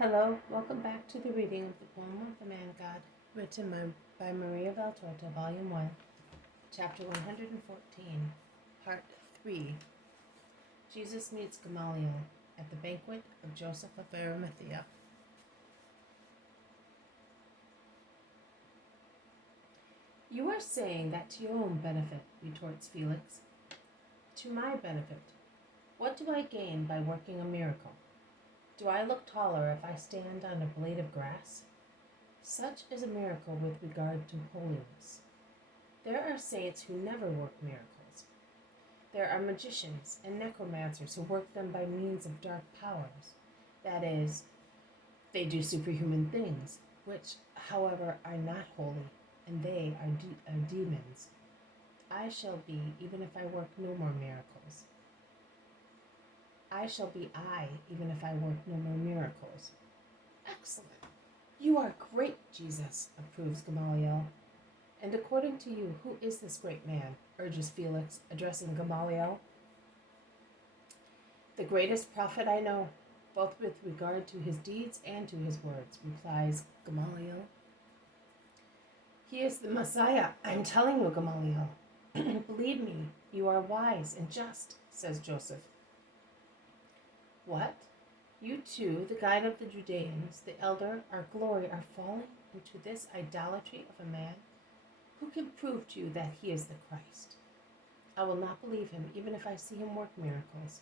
Hello, welcome back to the reading of the poem of the Man God, written by Maria Valtorta, Volume 1, Chapter 114, Part 3. Jesus meets Gamaliel at the banquet of Joseph of Arimathea. You are saying that to your own benefit, retorts Felix. To my benefit. What do I gain by working a miracle? Do I look taller if I stand on a blade of grass? Such is a miracle with regard to holiness. There are saints who never work miracles. There are magicians and necromancers who work them by means of dark powers. That is, they do superhuman things, which, however, are not holy, and they are demons. I shall be, even if I work no more miracles. I shall be I, even if I work no more miracles. Excellent. You are great, Jesus, approves Gamaliel. And according to you, who is this great man? Urges Felix, addressing Gamaliel. The greatest prophet I know, both with regard to his deeds and to his words, replies Gamaliel. He is the Messiah, I'm telling you, Gamaliel. Believe me, you are wise and just, says Joseph. What? You too, the guide of the Judeans, the elder, our glory, are falling into this idolatry of a man? Who can prove to you that he is the Christ? I will not believe him, even if I see him work miracles.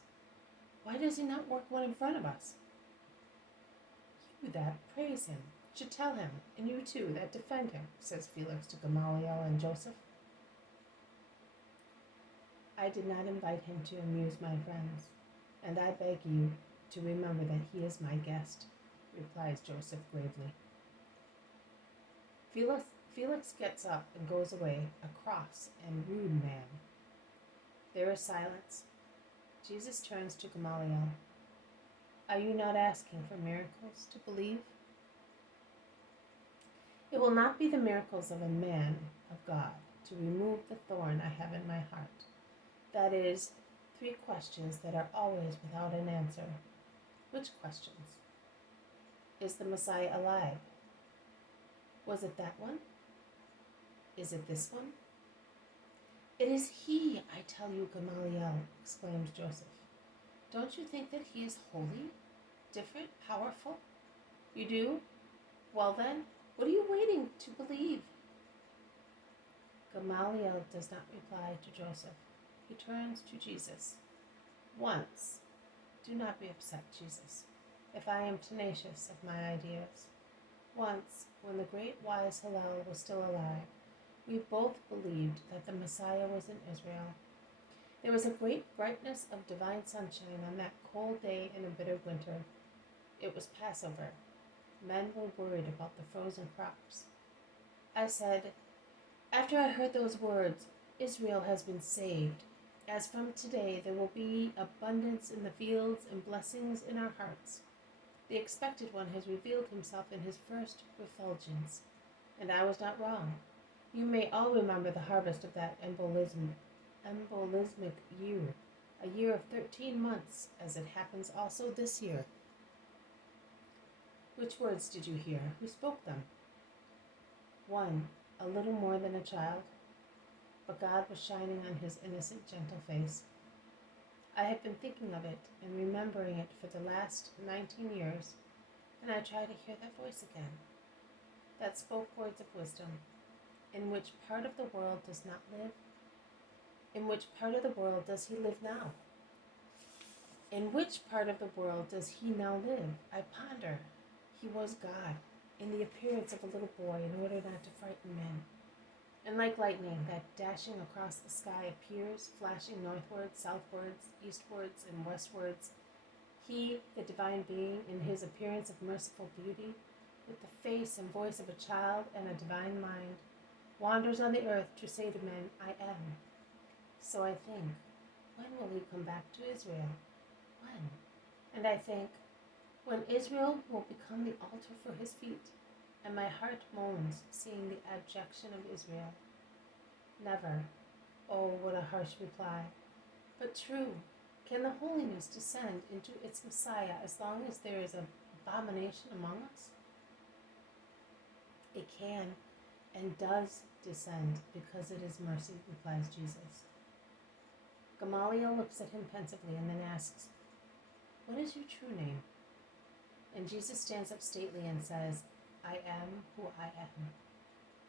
Why does he not work one in front of us? You that praise him should tell him, and you too that defend him, says Felix to Gamaliel and Joseph. I did not invite him to amuse my friends, and I beg you to remember that he is my guest, replies Joseph gravely. Felix gets up and goes away, a cross and rude man. There is silence. Jesus turns to Gamaliel. Are you not asking for miracles to believe? It will not be the miracles of a man of God to remove the thorn I have in my heart. That is, 3 questions that are always without an answer. Which questions? Is the Messiah alive? Was it that one? Is it this one? It is he, I tell you, Gamaliel, exclaims Joseph. Don't you think that he is holy, different, powerful? You do? Well then, what are you waiting to believe? Gamaliel does not reply to Joseph. He turns to Jesus. Once, do not be upset, Jesus, if I am tenacious of my ideas. Once, when the great wise Hillel was still alive, we both believed that the Messiah was in Israel. There was a great brightness of divine sunshine on that cold day in a bitter winter. It was Passover. Men were worried about the frozen crops. I said, after I heard those words, Israel has been saved. As from today there will be abundance in the fields and blessings in our hearts. The expected one has revealed himself in his first refulgence, and I was not wrong. You may all remember the harvest of that embolismic year, a year of 13 months, as it happens also this year. Which words did you hear? Who spoke them? One, a little more than a child, but God was shining on his innocent, gentle face. I have been thinking of it and remembering it for the last 19 years, and I try to hear that voice again, that spoke words of wisdom. In which part of the world does not live? In which part of the world does he live now? In which part of the world does he now live? I ponder. He was God, in the appearance of a little boy, in order not to frighten men. And like lightning that dashing across the sky appears, flashing northwards, southwards, eastwards, and westwards, he, the divine being, in his appearance of merciful beauty, with the face and voice of a child and a divine mind, wanders on the earth to say to men, I am. So I think, when will he come back to Israel? When? And I think, when Israel will become the altar for his feet, and my heart moans, seeing the abjection of Israel. Never. Oh, what a harsh reply. But true. Can the holiness descend into its Messiah as long as there is a abomination among us? It can and does descend because it is mercy, replies Jesus. Gamaliel looks at him pensively and then asks, "What is your true name?" And Jesus stands up stately and says, "I am who I am,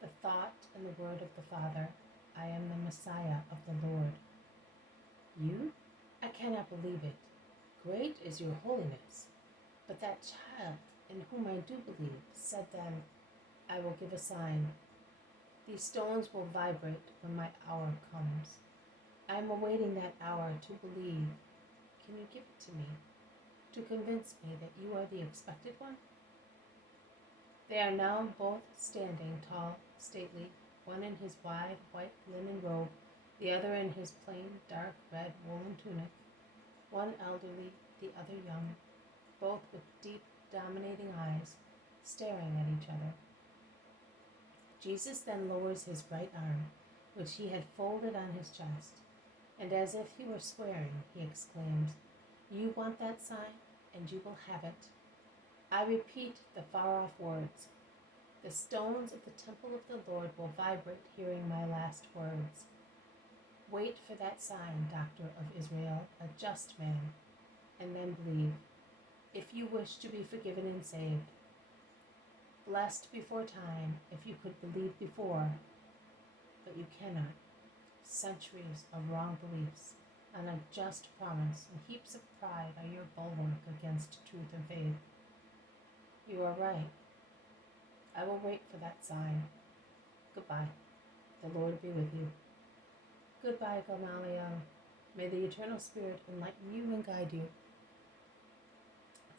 the thought and the word of the Father. I am the Messiah of the Lord." "You? I cannot believe it. Great is your holiness." But that child, in whom I do believe, said then, "I will give a sign. These stones will vibrate when my hour comes. I am awaiting that hour to believe. Can you give it to me, to convince me that you are the expected one?" They are now both standing tall, stately, one in his wide white linen robe, the other in his plain dark red woolen tunic, one elderly, the other young, both with deep, dominating eyes, staring at each other. Jesus then lowers his right arm, which he had folded on his chest, and as if he were swearing, he exclaims, "You want that sign, and you will have it. I repeat the far-off words. The stones of the temple of the Lord will vibrate hearing my last words. Wait for that sign, Doctor of Israel, a just man, and then believe, if you wish to be forgiven and saved. Blessed before time, if you could believe before, but you cannot. Centuries of wrong beliefs, an unjust promise, and heaps of pride are your bulwark against truth and faith. You are right. I will wait for that sign. Goodbye. The Lord be with you." "Goodbye, Gamaliel. May the Eternal Spirit enlighten you and guide you."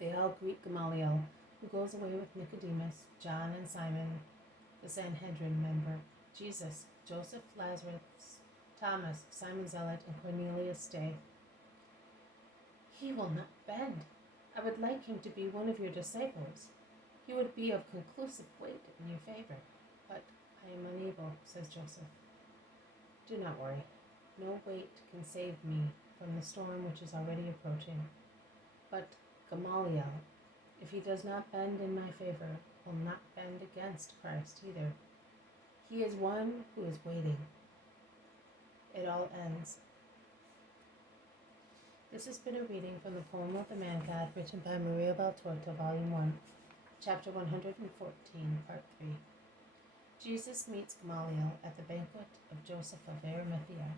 They all greet Gamaliel, who goes away with Nicodemus, John, and Simon, the Sanhedrin member. Jesus, Joseph, Lazarus, Thomas, Simon Zealot, and Cornelius stay. "He will not bend. I would like him to be one of your disciples. He would be of conclusive weight in your favor. But I am unable," says Joseph. "Do not worry. No weight can save me from the storm which is already approaching. But Gamaliel, if he does not bend in my favor, will not bend against Christ either. He is one who is waiting." It all ends. This has been a reading from the poem of the Man God, written by Maria Valtorta, Volume 1, Chapter 114, Part 3. Jesus meets Gamaliel at the banquet of Joseph of Arimathea.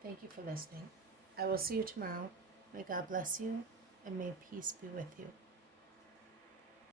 Thank you for listening. I will see you tomorrow. May God bless you, and may peace be with you.